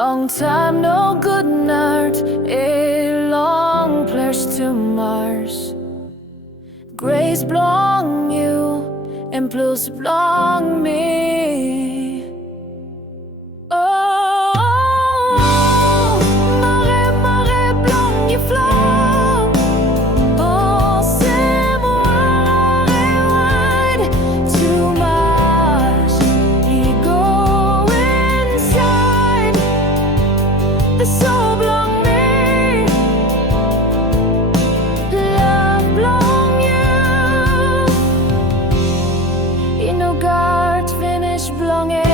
Long time no good night, a long pledge to Mars. Grace Blong Yu and plus Blong me. Oh, mare Blong Yu flow. Oh, c'est moi rewind to Mars. You go inside the soul Blong me. Love Blong you. You know God finish Blong it.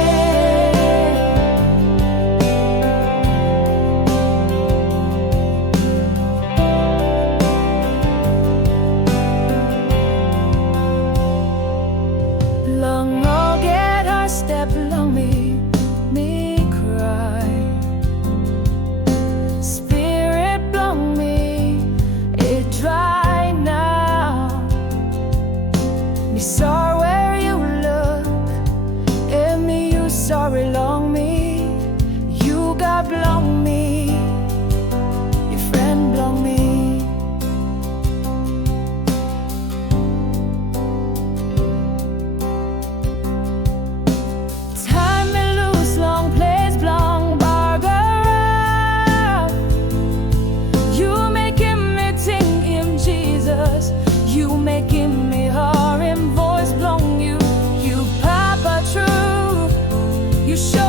Long I'll get her step along me cry. Spirit Blong me, it dry now. Me sorry where you look, and me you sorry long me. You got Blong me, your friend Blong me. Time me lose long plays Blong barger up. You making me think him Jesus. You making me hear him voice Blong you. You Papa truth. You show